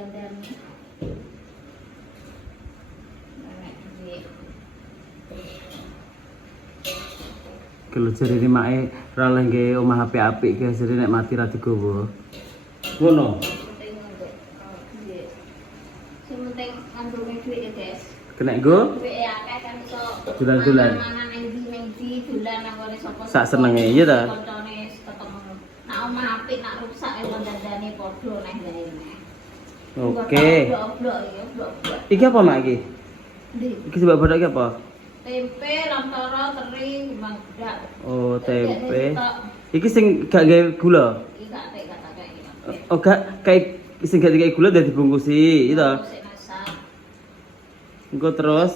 dandan. Nek duit. Kalau jarine make ora oleh nggae omah apik-apik guys, jadi nek mati ra digowo. Ngono. Penting nggo duit. Sing penting ngandunge duit ya, guys. Kena nggo Duit e akeh kan iso dolan-dolan. mangan ning ndi dolan nang ngene sapa. Sak senenge iya ta? Koncone ketemu. Nak omah apik nak rusak e dandane padha neh ngene. Oke. Blok-blok ya, blok-blok. Iki apa mak iki? Ndi? Iki sebab bodak iki apa? Tempe, lontoro, teri, kembang bedak. Oh, tempe. Iki sing gak gawe gula. Iki gak kayak Oh, gak kayak sing gak dikai gula udah dibungkusi, itu. Sik masak. Engko terus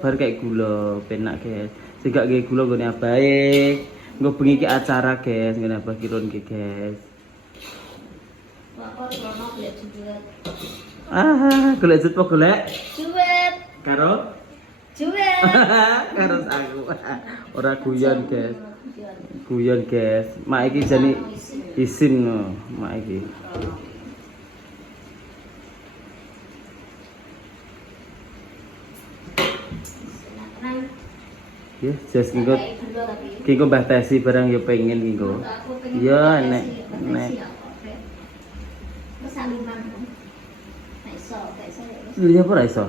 bar kayak gula, penak guys. Sing gak gawe gula nggone abahe. Engko bengi iki acara guys, ngene apa kirun iki guys. Kok ono golek juwet. Ah, golek jut apa golek? Juwet. Karo Juwet. karo aku. Ora guyon guys. Guyon guys. Mak iki jane isin no, mak iki. Ya, jas kingko. Kingko Mbah Tesi barang ya pengen kingko. Ya nek kesaliman. Nek iso, gak iso. Iya apa ra iso?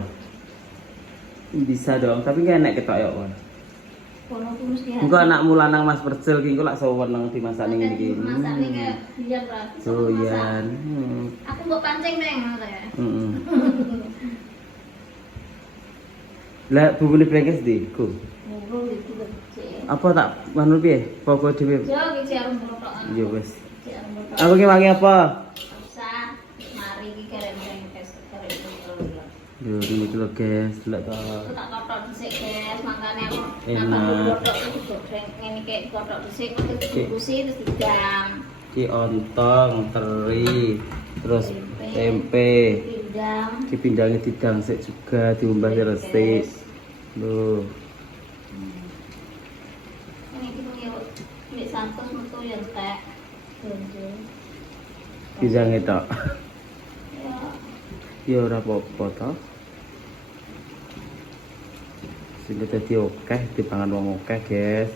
Bisa dong, tapi gak enak ketok ya, Wan. Kono ku mesti. Engko anakmu lanang Mas Percil ki engko lak sowan nang dimasakne ngene iki. Masakne kayak biyen ra. Doyan. Aku mbok pancing neng ngono ya. Heeh. Lah bubune brengkes di ku. Ngono iki kecil. Apa tak manut piye? Pokok dhewe. Yo iki jarum blotokan. Ya wis. Jarum blotokan. Aku ki wangi apa? Usah mari iki karen brengkes karen blotokan. Yo ini iki lho guys, delok to. Aku tak kotok dhisik, guys. Makane aku Enak. nambah blotok iki goreng ngene iki kotok dhisik terus dibungkusi terus didang. Ki ontong, teri, terus tempe. Pindang. Dipindangnya didang sik juga, diumbah resik. Lho. Ini iki yo nek santos metu yo entek. Donjo. Pisange tok. Ya, Ya ora apa-apa to. Sing dadi akeh dipangan wong akeh, guys.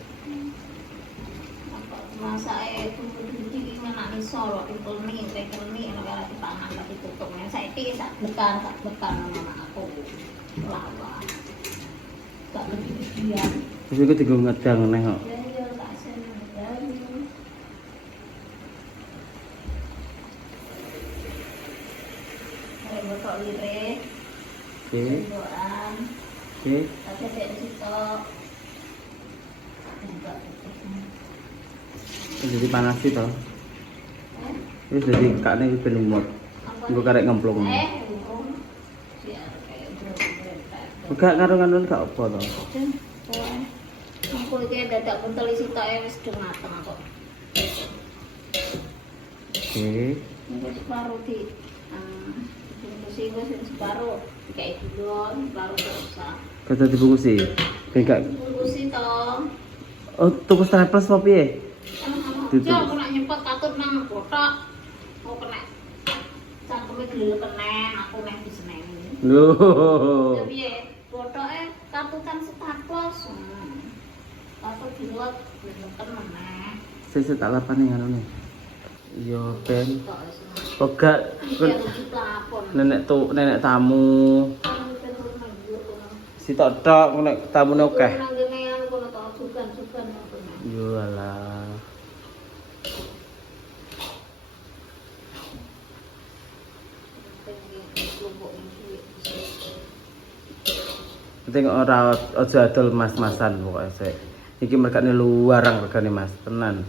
masake kudu iki menak iso lho dipelni tekelni nek ora dipangan tapi tutuk men saiki sak bekan ngono aku lawa tak dia Terus iku dienggo ngedang neh kok. ya ya tak seneng dari ayo botol lire Oke. doan Oke. tapi tek situ Jadi panas sih to. Wis dadi kakne wis ben umut. Engko karek ngemplung. Enggak karo-karo gak apa to. Aku iki dadak buntel isi tok wis do mateng kok. Oke. Ini separuh di bungkusi gue sing separuh kayak dulu separuh rusak. Kata dibungkusi. Ben gak Bungkusi toh. oh tuku staples apa piye? Yo aku nak nyempet katut nang kotak. Mau kena cangkeme dulu kenen aku meh diseneni. Loh. Ya piye? Kotoke katutan staples. Katut dilot neken meneh. Sesuk tak lapane ngono. Yo ben Tok wis. pegak Iya rujuk lapor. nenek tamu. Si tok nek tamune akeh. Nang kene kono tok sugan-sugan ngono. Yo alah. Penting ora aja adol mas-masan pokoke sik. Iki merkane luarang regane Mas, tenan.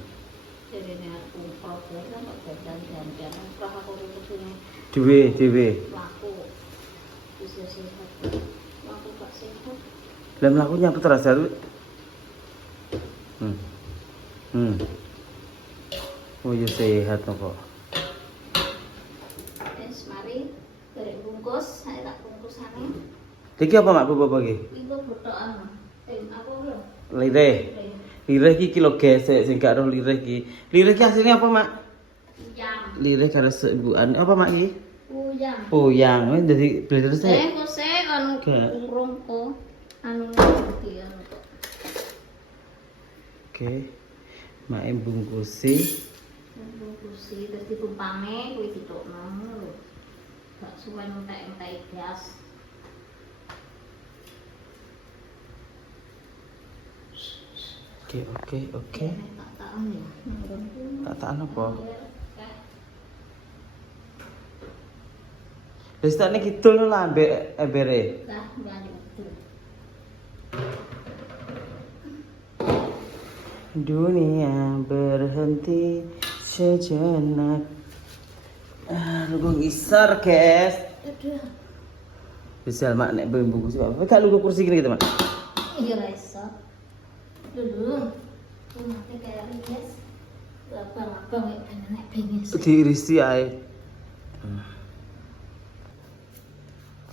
Jarene aku problem kok dandan-dandan ora aku rutune Dhewe. laku. Bisa sehat. Laku gak sehat. Lah mlaku nyaput rasa. Oh ya sehat kok. Wis mari bareng bungkus, saya tak bungkusane. Iki apa mak bubuk iki? Iku botokan. Aku lho. Lirih. Lirih iki kilo gesek sing gak roh lirih iki. Lirih iki asline apa mak? Jam. Lirih karo sebukan. Apa mak iki? Uyang. Uyang, jadi blender sih. Kok sik anu Gak. urung kok. Anu iki anu kok. Oke. Mae bungkusi. Bungkusi terus ditumpangke kuwi ditokno lho. Gak suwen entek-entek gas. Oke. Tak tahan ya. Kataan apa? Wis tak nek kidul lah ambek ebere. Dah banyak itu. Dunia berhenti sejenak. Lu ngisar, guys. Aduh. Bisa mak nek bungkus apa? Gak lu kursi gini gitu, Mak. Iya ra iso. Dulu. Mati kayak rias. Labang-labang kayak nenek bengis. Diirisi ae.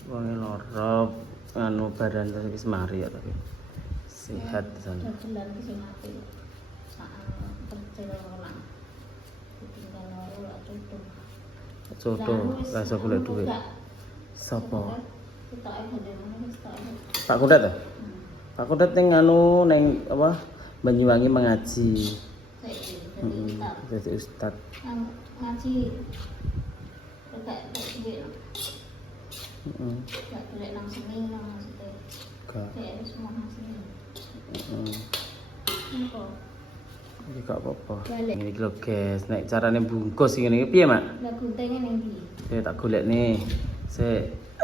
Wong loro anu badan wis mari ya tapi sehat di sana. Jalan ke sini mati. Saat kerja orang. Tinggal loro atau itu. Coto, gak iso golek duit. Sapa? Kita ae ngene wis tak. Pak Kudat ta? Pak Kudat ning anu ning apa? Banyuwangi mengaji. Jadi ustad. Ngaji. Kayak gitu. Heeh. Gak boleh nang seni nang maksudnya. Gak. Kayak semua nang seni. Apa? Iki gak apa-apa. Balik. Ini iki lho, guys. Nek carane bungkus ngene iki piye, Mak? Lah guntingnya nang ndi? Saya tak golek nih.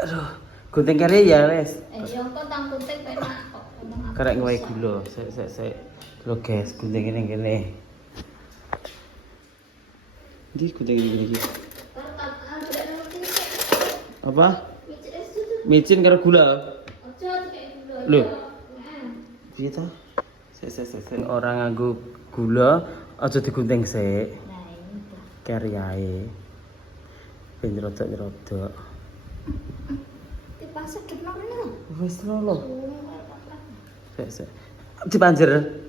Aduh, gunting kari ya, wes. Ya kok tang gunting penak kok. Karek ngwae gula. Saya. Lho, guys, gunting kene. Di gunting iki. Apa? Micin karo gula. Lho. Piye ta? Saya orang nganggo gula aja digunting sik. Nah ini tuh. Kari ae. Ben rodok-rodok. Dipasang dekno lho. Wis lho. Sik. Dipanjer.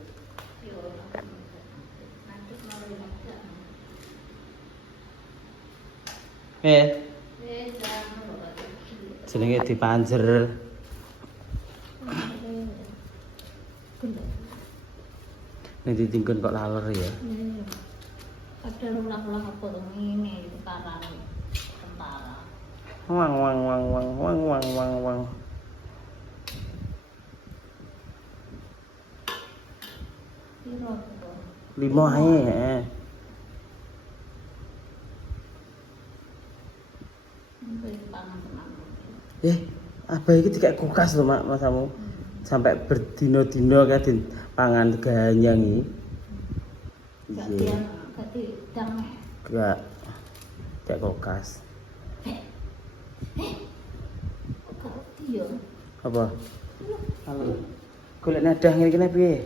Jenenge dipanjer. Nek ditinggon kok laler ya. Ada ulang-ulang apa tuh ini di karang tentara. Wang. Piro? 5 ae. Apa iki dikek kulkas lho, Mak, masamu. Sampai berdino-dino kayak di pangan ganyang iki. Iya. Gak didang. Gak. Kayak kulkas. Kok dia? Apa? Halo. Golek nadah ngene iki piye?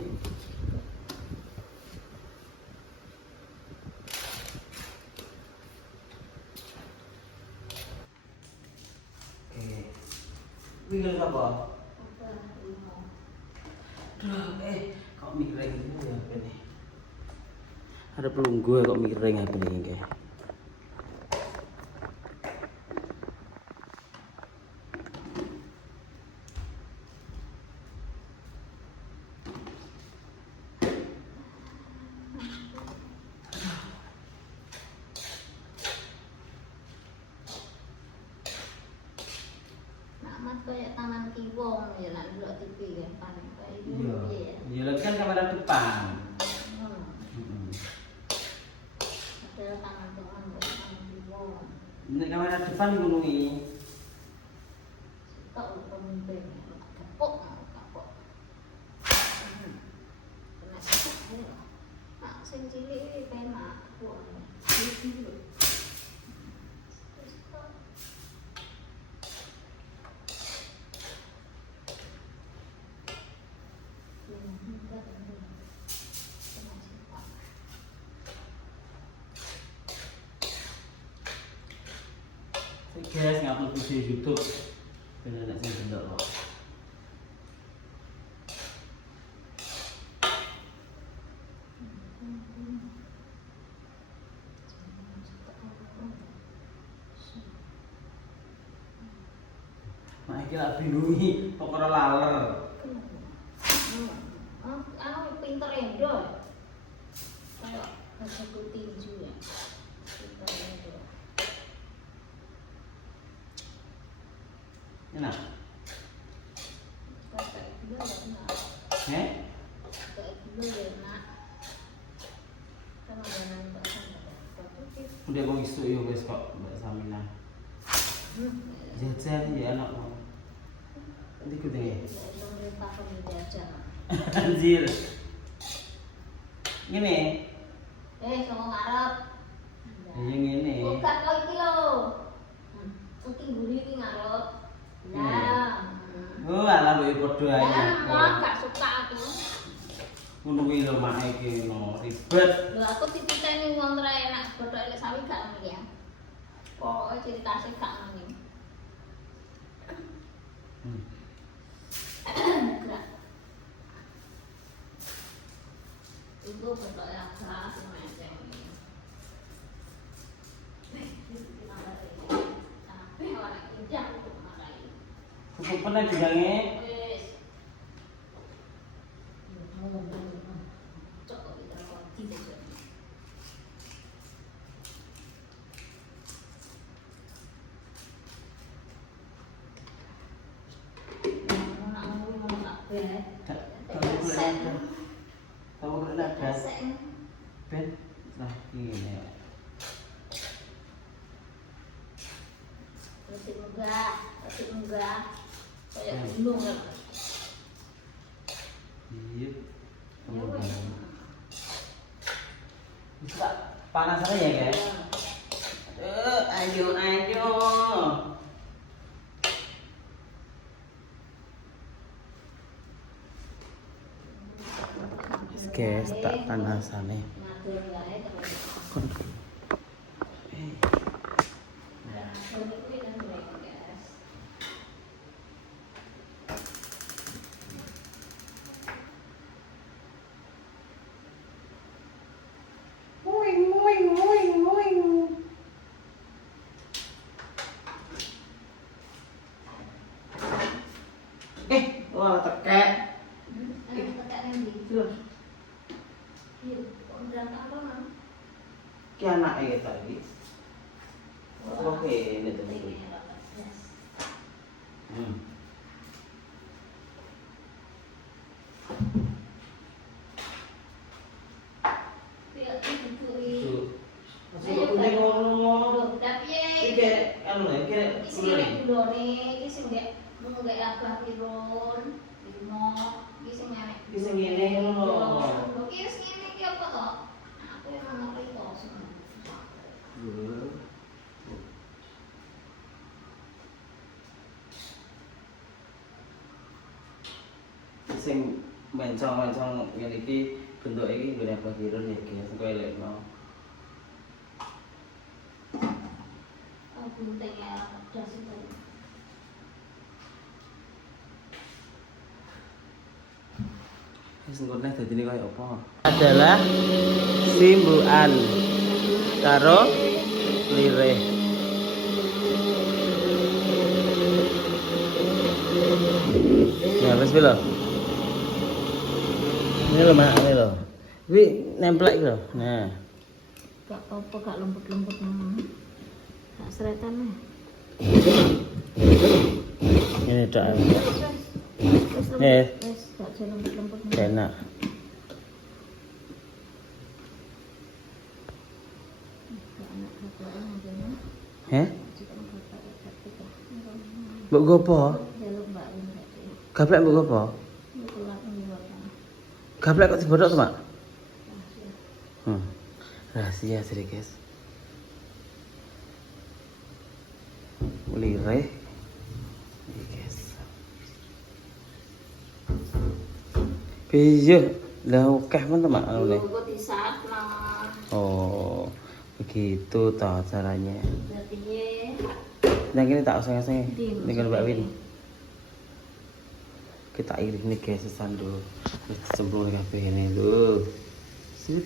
Wingi apa? Kok miring ya ini. Ada pelunggu kok miring apa ini kayak. Kayak tangan kiwong ya nak dulu TV kan paling kayak Iya. gitu ya. Iya, lagi kan kamera depan. Ada tangan kiwong. Ini kamera depan ngono iki. Kok pemimpin kapok. Kena sakit ya. Nak sing cilik penak kok. Iki lho. Guys, ngupload video YouTube. Ben nek sing delok kok. Kira bingungi perkara laler. Anu pinter endo. Kayak kasih tinju ya. Pinter endo. Enak. Kayak gula ya enak. Kayak gula ya enak. Kan ada nambah sama. Udah kok isu yo wis kok Mbak Samina. Jajan ya enak kok. Nanti ku deh. Pemerintah penjajan. Anjir. Ngene. Sama ngarep. Ya ngene. Bukan kau iki lho. Iki guri iki ngarep. Nah. Oh, ala mbok padha ae. Nah, gak suka aku. Ngono kuwi lho mak iki no ribet. Lho aku titipane wong ora enak, bodoh elek sawi gak ngono ya. Pokoke ceritase gak ngono. Gerak. Itu bodoh ya keras macam ini. Tapi orang injak untuk makai. Kesupen digange. Wis. Cok kita kok tidak. Tahu ada ben nah ini Masih enggak kayak gunung ya. iya bisa panas aja ya guys. Ayo guys, tak panasan nih. Wah tekek. Ki anake tadi. Oke, ini tuh. Sing mencong-mencong ngene iki bentuk iki ngene apa kira ya guys, kok elek mau. Aku tengah pedas itu. Wis ngene dadine kaya apa? Adalah simbukan karo lirih. Ya wis lho. Ini lho mak, ini lho. Wi nemplek lho. Nah. Gak apa-apa, gak lembut-lembut memang. Gak seretan nih. Ini dak. Wis, gak lembut-lembut. Enak. Heh? Mbok gopo? Gaplek mbok gopo? Gaplek kok dibodok to, Mak? Rahasia sih, guys. Lirih. Iki, guys. Piye? Lah akeh men to, Mak, anune. Oh, begitu toh caranya. Yang ini tak usah-usah dengan Mbak Win. Kita iris nih guys sesando. Sembrono kabeh ini lho. Sip.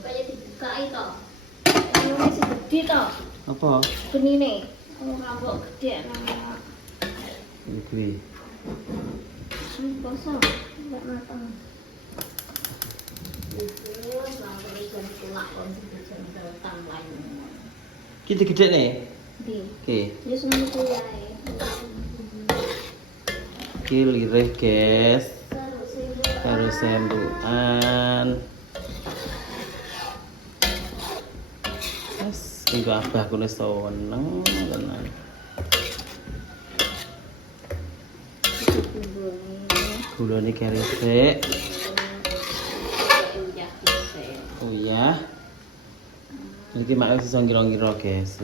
Kayak dibukai toh. Ini sing gede toh. Apa? Benine. Ora mbok gede nang. Iki. Kosong, enggak matang. Itu sampai ikan tulak kon jembatan lain. Kita gede nih. Di. Oke. Ya seneng kuliah. Iki lirih, guys. Karo Terus sembuhan. Wes, iki abah aku wis seneng tenan. Gulane kerisik. Oh iya. Iki mak wis iso ngira-ngira, guys.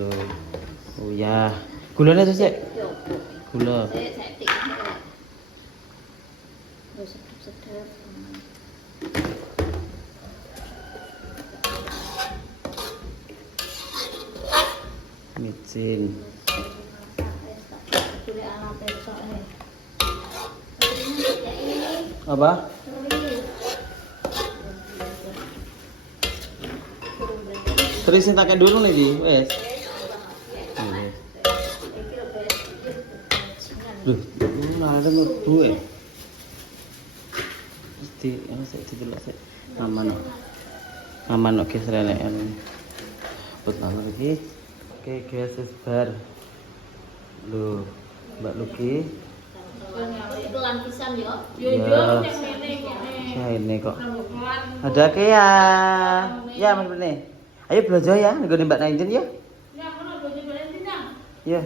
Oh iya. Gulane tuh sik. Gula. Sedap-sedap. Micin. Apa? Terus takkan dulu nih, Di. Wes. Duh, ada nudu ya. Mesti ana sik didelok sik. Aman. Aman oke serelekan. Put nama iki. Oke, guys, wis bar. Loh, Mbak Luki. Pelan pisan yo. Ya. Ya ini kok. Ada ke ya. Ya, Mas Bene. Ayo belajar ya, nggone Mbak Nainjen ya. Ya,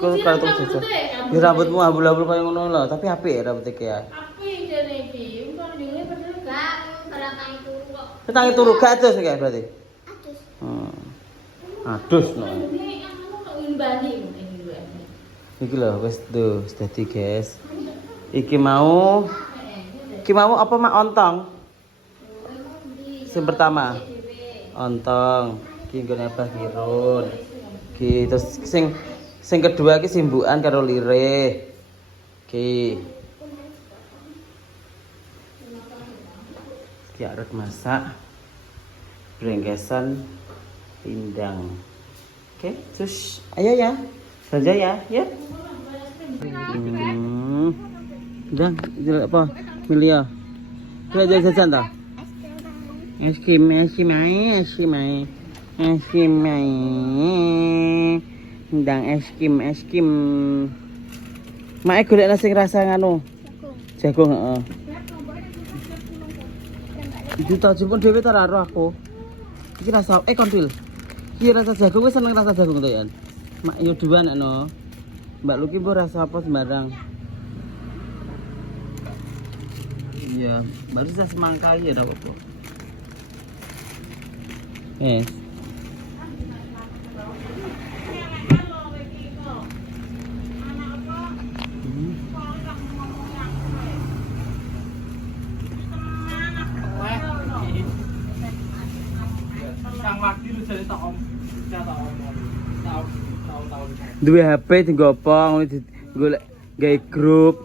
kok kalau terus saja. Ya rambutmu abul-abul kayak ngono lho, tapi apik rambutnya ki ya. Apik jane iki. Engko njune padahal Kan berangkat turu kok. Tetangi turu gak adus kayak berarti. Adus. Adus no. ini anu kok ngimbani ngene lho. Iki lho wis tuh, wis dadi guys. Iki mau apa mak ontong? Yang pertama. Ontong. Iki nggone Abah Kirun. Iki terus sing kedua iki simbukan karo lirih. Iki. Iki arep masak brengkesan pindang. Oke, terus ayo ya. Saja ya, ya. Udah, jelek apa? Milia. Sudah jajan tak? Es krim. Ndang es krim. Mak golek nasi rasa nganu. Jagung, heeh. Itu tak jupuk dhewe ta karo aku. Iki rasa kontil. Iki rasa jagung wis seneng rasa jagung to ya. Mak yo dua nek no. Mbak Luki mbok rasa apa sembarang. Iya, baru saya semangka ya dak apa. Duwe HP digopo ngono golek gawe grup.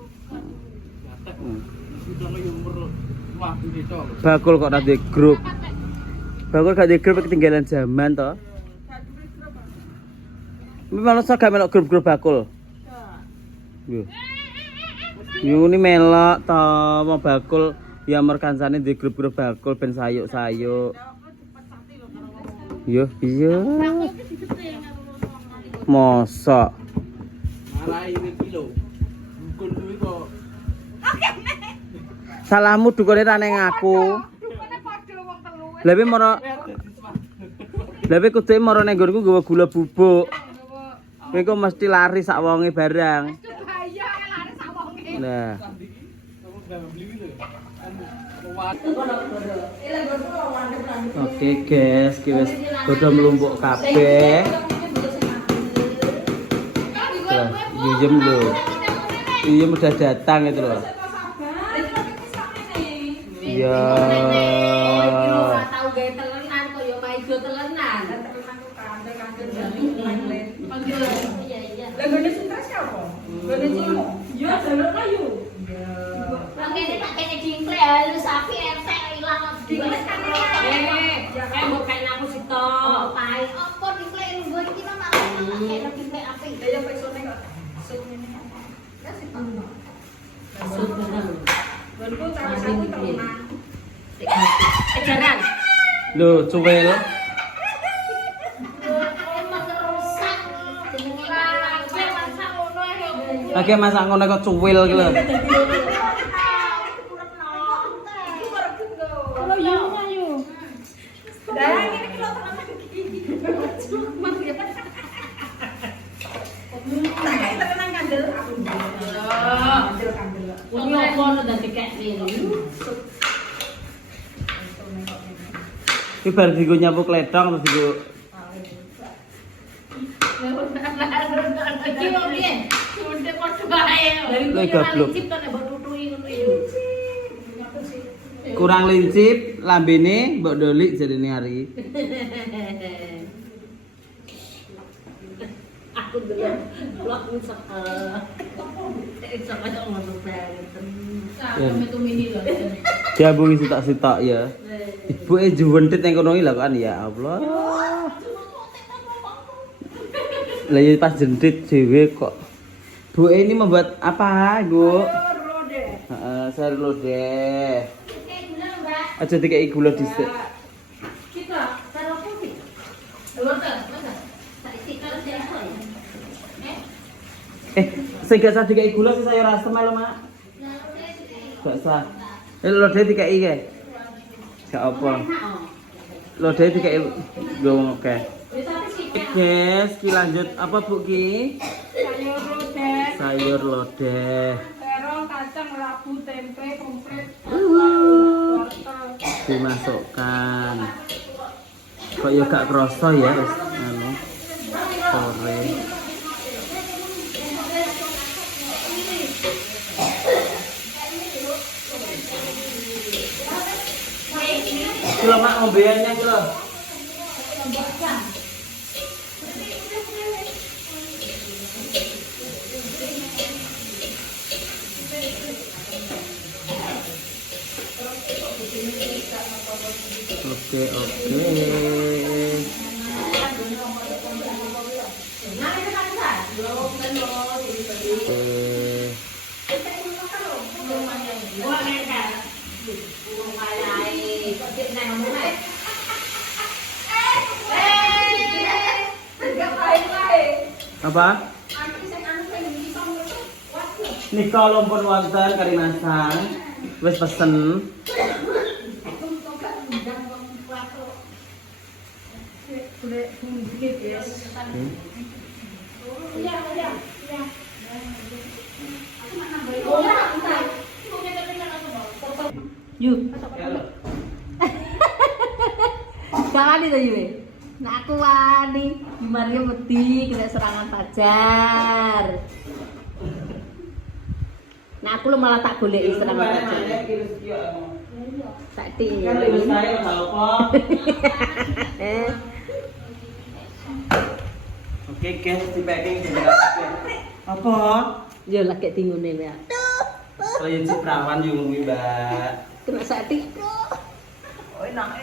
Bakul kok ora duwe grup. Bakul gak duwe grup ketinggalan zaman to. Malah gak melok grup-grup bakul. Yo. Yo ini melok to mau bakul ya merkansane di grup-grup bakul ben sayuk-sayuk. Yo, iya. Mosok. Malah ini kilo. Dukun kuwi kok. Salahmu dukune ra ning aku. Dukune padha wong telu. Lah moro. Lah kudu moro ning nggonku nggawa gula bubuk. Kowe kok mesti lari sak wonge barang. Bahaya lari sak wonge. Nah. Oke guys, wis padha mlumpuk kabeh. Yuyem lho. Yuyem udah datang itu loh. Iya. Tahu gawe telenan kok ya maido telenan. Telenanku kandel-kandel jane. Panggil. Iya. Lah gone stres apa? Gone cimu. Ya jalur kayu. Iya. Makane tak kene jingkle halus sapi entek ilang dingkle kane. Ya kayak mbok kayak aku sito. Pae opo dingkle lungguh iki mah malah kene dingkle apik. Ya ya pesone kok. Sing ngene. Gonku salah satu teman. Ejaran. Lho, cuwil. Lagi masak ngono kok cuwil ki lho. Kalau yuk ayo. Dah ini kilo teman lagi. Tak terkenang kandel. Kandel kandel. Ini apa lo dadi kayak ini? Ki bar digo nyapu kledong terus digo Iki mau piye? Sunde padha bae. Lek goblok. Cip to nek mbok tutuki ngono iki. kurang lincip lambene mbok dolik jarine hari. Aku delok vlog musak. Sama ngono bae. Ya. Itu mini lho. Diambungi sitok-sitok ya. Ibuke juwentit nang kono lho kan ya Allah. Lah ya pas jendit dhewe kok. Bu ini membuat apa, Bu? Heeh, sayur lodeh. Aja dikai gula dhisik. Kita taruh kopi. Lodeh, mana? Saiki kalau saya iso ya. Sing gak usah dikai gula sih sayur asem lho, Mak. Gak usah. Lodeh dikai kae. Gak apa. Lodeh dikai nggo oke. Guys, ki lanjut apa Bu Ki? Sayur lodeh. Sayur lodeh. Terong, kacang, labu, tempe, komplit. Wortel. Dimasukkan. Kok ya gak kroso ya wis anu. Sore. Kilo mak ngombeannya kilo. Oke. Apa? Nika lompon wonten kari masang. Wis pesen. Yuk. Jangan itu yuk. Nah aku wani, di Mario wedi kena serangan fajar. Nah aku lu malah tak goleki serangan fajar. Tak ting. Oke, guys, di packing apa? Yo lagi tingune ya. Kaya ciprawan yo ngombe, Mbak. Kena sati. Oh, enak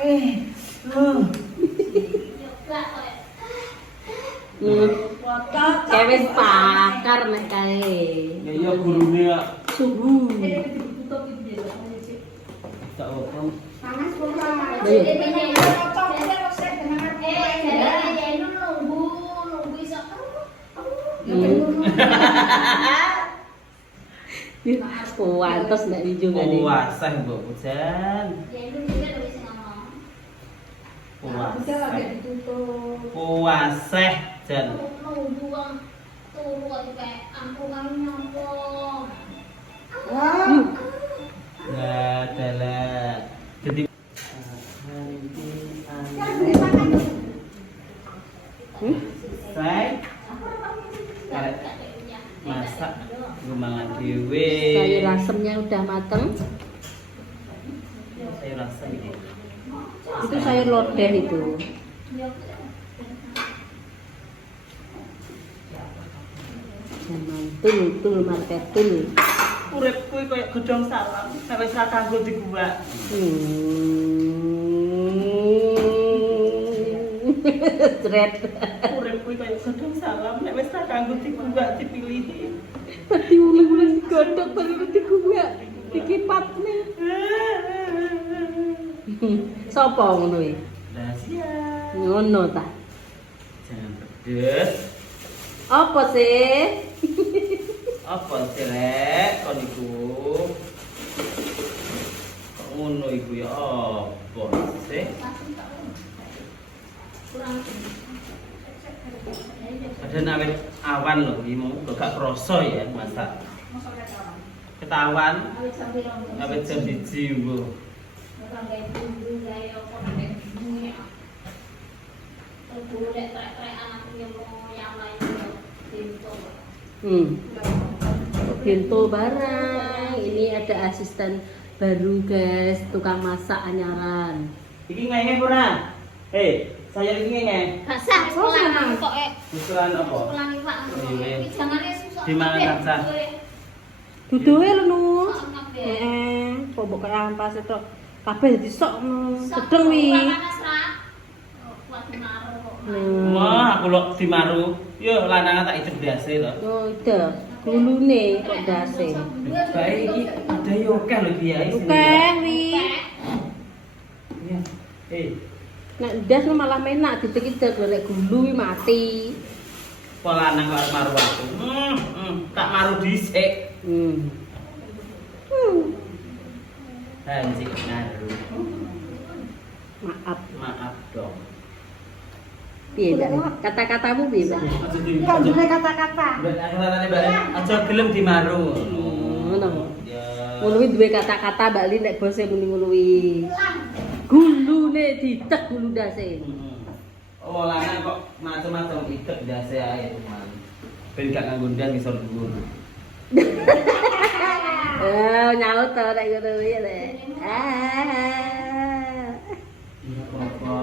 Kayak wis pakar nek kae. Ya iya gurune ya. Suhu. Tak apa. Panas pula. Pantas nek juga nih. Puasa Mbok Pujan. Puasa. Puasa Jan. Lah dalah. Jadi Saya masak gumangan dhewe. Sayur asemnya udah mateng. Sayur asem ini. Itu sayur lodeh itu. Mantul marketul. Uripku koyo gedhong salam, sampe ora kanggo diguwak. Jret. Uripku koyo gedhong salam, nek wis ora kanggo diguwak dipilih. Tadi ulung godhog baru digugah, dikipat nih. Sopo ngono iki? Rahasia. Ngono ta. Jangan pedes. Apa sih? Apa sih rek kon iku? Kok ngono iku ya apa sih? Ada nawet awan loh, ini mau gak kroso ya masak. Ketahuan, nawet jam 1 bu. Bento barang. Ini ada asisten baru guys, tukang masak anyaran. Iki ngene ora? Saya iki ngene. Basah sekolah kok Usulan apa? sekolah iwak. Iki jangane susuk. Di mana kaca? Duduhe lho nu. Kok mbok kaya ampas itu. Kabeh dadi sok gedeng wi. Wah, aku lho dimaru. Yo lanangan tak itu biasa lho. Oh, itu. Gulune kok dase. Baik iki ada yo akeh lho iki ya. Oke, wi. Iya. Nek ndas malah menak ditek-itek nek gulu wi mati. Pola nang kok maru aku. Tak maru dhisik. Anjing ngaru. Maaf dong. Piye Mbak? Kata-katamu piye Mbak? Enggak duwe kata-kata. Kata-katane Mbak aja gelem dimaru. Ngono. Ya. Ngono kuwi duwe kata-kata Mbak Li nek bose muni ngono kuwi. Gulune ditek gulu dase. Oh, lanang kok macam-macam iket dase ae teman. Ben gak nganggo ndas ngisor dhuwur. Nyaut to nek ngono kuwi le. Iya apa?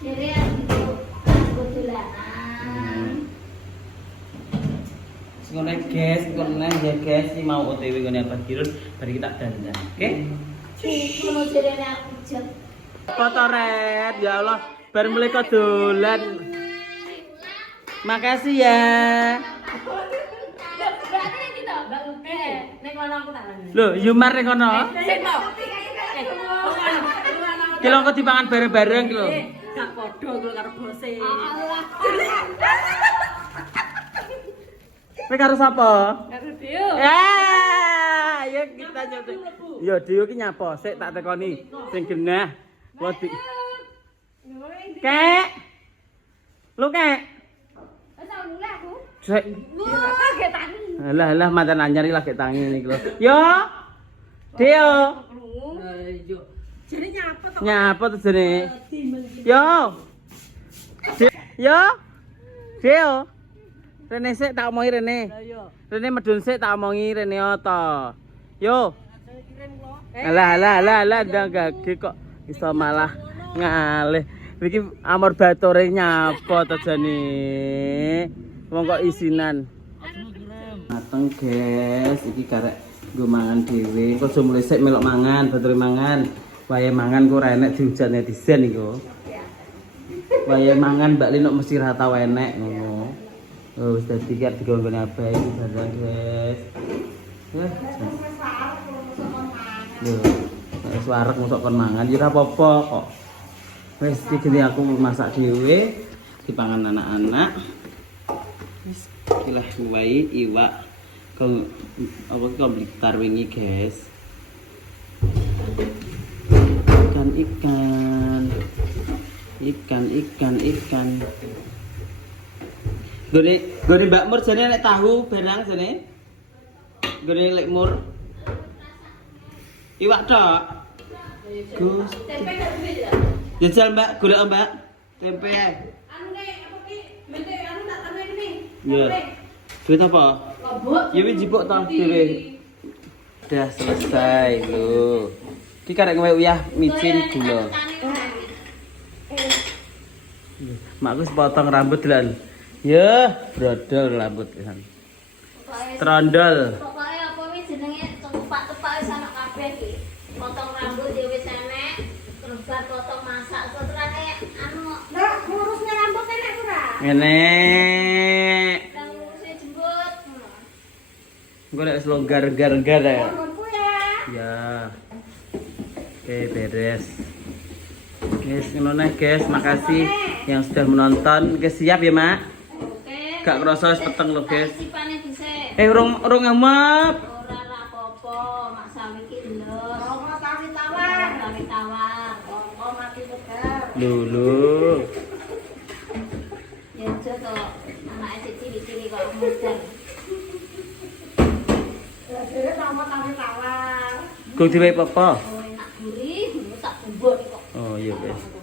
Jadi aku dolanan. Ngono guys, ngono ya guys, iki mau OTW ngene apa kirun, bari kita dandan. Oke? Ngono jarene aku jet. Kotoret, ya Allah, bar mulai dolan. Makasih ya. Berarti nek kita Nek kono aku tak nang. Loh, Yumar ning kono. Ki lho kok dipangan bareng-bareng ki lho. Gak padha kuwi karo bose. Allah. Kowe karo sapa? Karo Dio. Ya kita nyoto. Ya Dio ki nyapa sik tak tekoni sing genah. Wadi. Kek. Lu kek. Wis mulai aku. Sik. Kaget tangi. Alah mantan anyar iki lagi tangi niki lho. Yo. Dio. Yo. Jare nyapa to? Nyapa to jene? Yo. Yo. Dio. Rene sik tak omongi Rene. Rene medun sik tak omongi Rene to. Yo. Alah ndang gage kok iso malah ngalih. Iki amor batore nyapa to jane. Wong kok isinan. Mateng guys, iki karek nggo mangan dhewe. Kok aja mulai sik melok mangan, batore mangan. Wayahe mangan kok ora enek dihujat netizen iku. Wayahe mangan Mbak Lin kok mesti ra tau enek ngono. Oh, wis dadi gak digongkone apa iki barang guys. Lho, wis wareg mosok kon mangan ya ora apa-apa kok. Wis iki aku masak dhewe, dipangan anak-anak. Wis kilah wae iwak kang apa ki komplitar wingi guys. Ikan. Gone Mbak Mur jane nek tahu barang jane. Gone lek Mur. Iwak tok. Gus. Tempe gak duwe ya? Jajal Mbak, golek Mbak. Tempe ae. Anu nek apa ki? Mente anu tak tambahin iki. Iya. Duit apa? Lombok. Ya wis jipuk to dhewe. Udah selesai lho. Iki karek kowe uyah micin gula. Makku sepotong rambut lan. Ya, brodol rambut kan. Trondol. Pokoknya apa wis jenenge tepak-tepak wis ana kabeh iki. Potong rambut dhewe enek, terus bar potong masak seterane anu. Lah, ngurusnya rambut enek ora? Enek. Nang ngurusnya jembut. Gue nek longgar gar-gar ya. Nggonku ya. Ya. Oke, beres. Guys, ngono nih guys, makasih yang sudah menonton. Guys, siap ya, Mak? Oke. Gak kerasa wis peteng lho, guys. Sipane dhisik. Urung amat. Ora apa-apa, mak sawi ki lho. Rokok sawi tawar. Sawi tawar. Rokok mati segar. Lulu. Ya aja to, anake sik cilik-cilik kok mudan. Ya dhewe rokok sawi tawar. Kok diwe apa? Oh enak gurih, tak bubur kok. Oh iya, guys.